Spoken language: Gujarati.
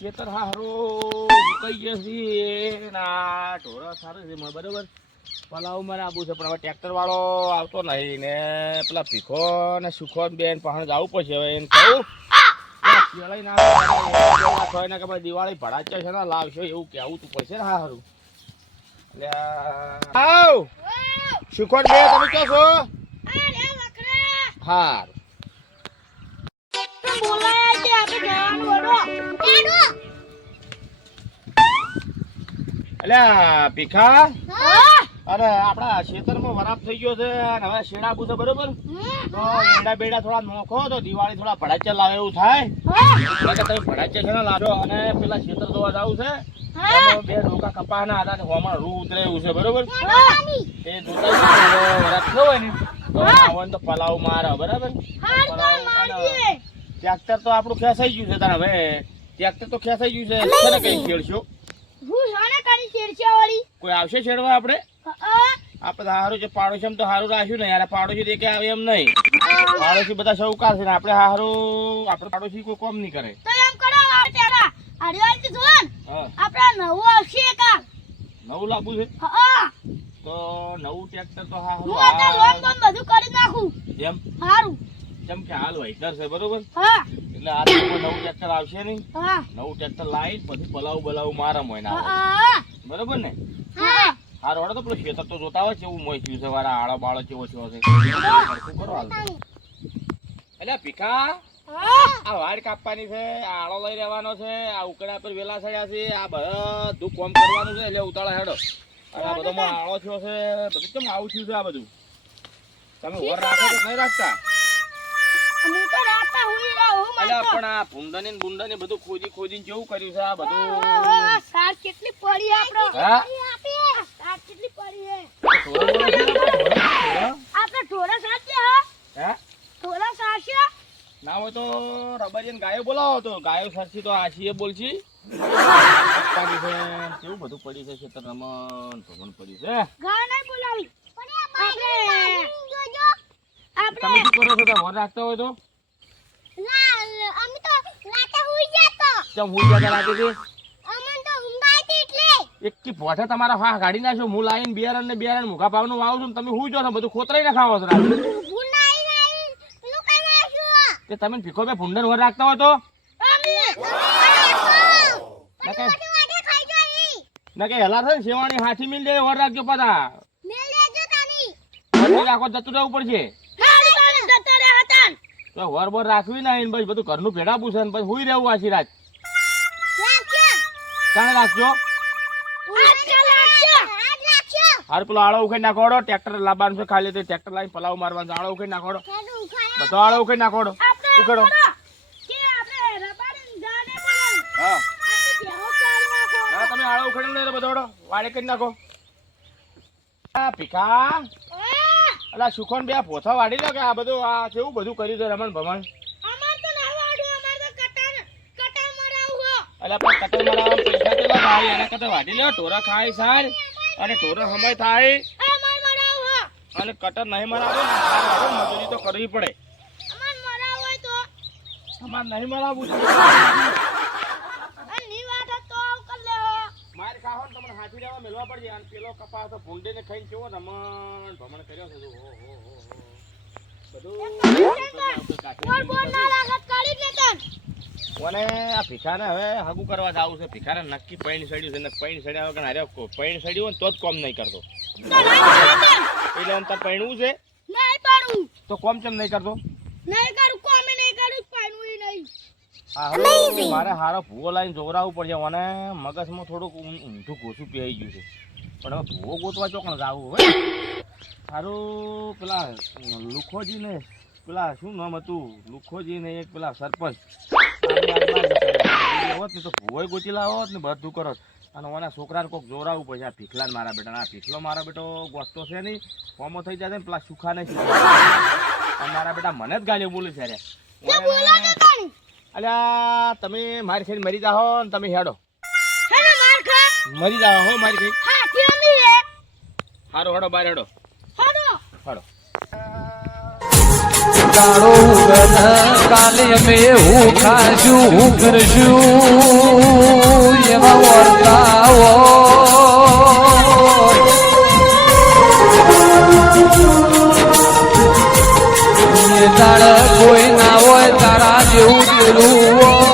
ખેતર હારો કઈ જશે ના ઢોરા સારું છે બરોબર. પલાવ મારે આવું છે પણ હવે ટ્રેક્ટર વાળો આવતો નહીં ને પેલા ભીખો ને સુખો બેન પાસે જવું પડશે. હવે એને કહું સિવાય ના કે દિવાળી ભડાચ્યા છે ને લાવશો એવું કેવું તું પડશે ને. હા સારું એટલે આવ સુખો બે તમે ક્યાં છો? હા અલ્યા ભીખા અરે આપડા ખેતરમાં વરાપ થઈ ગયો છે અને હવે શેડા પૂછે બરોબર. તો એડા બેડા થોડા નોખો તો દિવાળી થોડા ભડાચા લાવે એવું થાય. તમે ભડાચા છે ને લાવો અને પેલા ખેતર જોવા જવું છે. બે ડોકા કપાના હતા હોમાં રૂ ઉતરે એવું છે બરોબર. એ જોતા વરાપ થયો હોય ને તો આવન તો પલાવ મારે બરાબર. ટ્રેક્ટર તો આપણું ખેંચાઈ ગયું છે તારે. હવે ટ્રેક્ટર તો ખેંચાઈ ગયું છે કઈ ખેડશો કોઈ આવશે છેડવા? આપણે આપણે સારું છે પાડોશી તો સારું રાખ્યું ને યાર. પાડોશી દેખે આવે એમ નહીં. પાડોશી બધા સૌકાર છે ને આપણે સારું આપણે પાડોશી કોઈ કોમ નહીં કરે. નવું લાવવું છે તો નવું ટ્રેક્ટર તો એમ જેમ કે હાલ વાઇટર છે બરોબર. એટલે આ નવું ટ્રેક્ટર આવશે નહીં. નવું ટ્રેક્ટર લાવી પછી પલાવ બલાવ મારમ હોય ના બરોબર ને. હારો હડો તો પેલો ખેતર તો જોતા હોય છે એવું મોય થયું છે. વાળા આળો બાળો કેવો થયો છે શું કરો હાલ? એટલે ભીખા આ વાડ કાપવાની છે, આળો લઈ રહેવાનો છે, આ ઉકળા પર વેલા થયા છે, આ બધું કોમ કરવાનું છે એટલે ઉતાળા હેડો. અને આ બધો આળો થયો છે બધું કેમ આવું થયું છે આ બધું? તમે ઓર રાખો તો નહીં રાખતા? પણ આ ભૂંડાની ને બુંડાની બધું ખોદી ખોદીને કેવું કર્યું છે આ બધું? કેટલી પડી આપડે કેટલી પડી આપડે ઢોરા સાચે હે ઢોરા સાચે ના હોય તો રબારીને ગાયો બોલાવો તો ગાયો સરસી તો આશીએ બોલશી. કેવું બધું પડી છે ખેતર રમણ ભમણ પડી છે. ગાય નહીં બોલાવી તમે શું કરો છો? વર રાખતા હોય તો અમે તો રાતે હુઈ જાતો. કેમ હુઈ જતા રાતે છે? અમન તો ઊંઘ આવી એટલે એક કી ભોઠે તમારા હા ગાડી નાખ્યો. હું લાઈન બિયારણ ને બિયારણ મુખા પાવનું વાવું છું તમે હુઈ જાવ બધું ખોતરાઈ ના ખાવો છો રાતે. તે તમે ભીખો બે ભૂંડન વર રાખતા હોય તો ના કે હેલા થાય સેવાની હાથી મિલ જાય વર રાખજો પાછા. રાખો જતું રહેવું પડશે. વર બર રાખવી ના બસ બધું ઘરનું ભેડા પૂછે ને પછી હુઈ રહેવું આછી રાત. કાણે રાખજો? હાર પેલો આળો ઉખાઈ નાખોડો. ટ્રેક્ટર લાવવાનું છે ખાલી તો ટ્રેક્ટર લાવીને પલાવ મારવાનું. આળો ઉખાઈ નાખોડો. બધો આળો ઉખાઈ નાખોડો. ઉખાડો. હા તમે આળો ઉખાડી લે બધો વાડે કરી નાખો. ભીખા અલા સુખોન બે પોથા વાડી લો કે આ બધું આ કેવું બધું કર્યું છે રમણ ભમણ? અલા પણ કટર મરાવા પૈસા કેટલા થાય એના કરતા વાડી લ્યો. ઢોરા ખાય સાર અને ઢોરા સમય થાય અને કટર નહીં મરાવે મજૂરી તો કરવી પડે. અમારે નહીં મરાવવું મારે ખાવા તમને હાથી લેવા મેળવા પડશે. અને પેલો કપાસ તો ભૂંડે ને ખાઈને કેવો રમણ ભમણ કર્યો છે મને આ ભીખાને હવે હગું કરવા જવું છે. ભીખાને નક્કી પૈણ સડ્યું છે. પૈણ સડ્યા વગર હારે પૈણ સડ્યું હોય તો જ કોમ નહીં કરતો. એટલે આમ તાર પૈણવું છે તો કોમ કેમ નહીં કરતો? મારે હારો ભૂવો લાવીને જોવરાવવું પડશે. મને મગજમાં થોડુંક ઊંધું ગોસું પીવાઈ ગયું છે. પણ હવે ભૂવો ગોતવા ચોકણ જવું હવે સારું. પેલા લુખોજી ને પેલા શું નામ હતું લુખોજી ને એક પેલા સરપંચ હોત ને તો ભૂવો ગોતી લાવો ને બધું કરો. અને ઓના છોકરાને કોઈક જોરાવવું પડશે. આ ભીખલા મારા બેટા આ ભીખલો મારા બેટો ગોતતો છે નહીં ફોમો થઈ જાય ને પેલા સુખા નહીં શીખવા મારા બેટા મને જ ગાલીઓ બોલે છે. અલ્યા તમે મારી ખાઈને મરી જાઓ ને તમે હેડો મરી જાઓ હો મારી ખાઈ. હારો હેડો બાર હેડો હેડો. કાલે અમે હું ખાશું હું કરશું એવા વર્તાવો જાણે કોઈ ના હોય તારા જેવું દિલું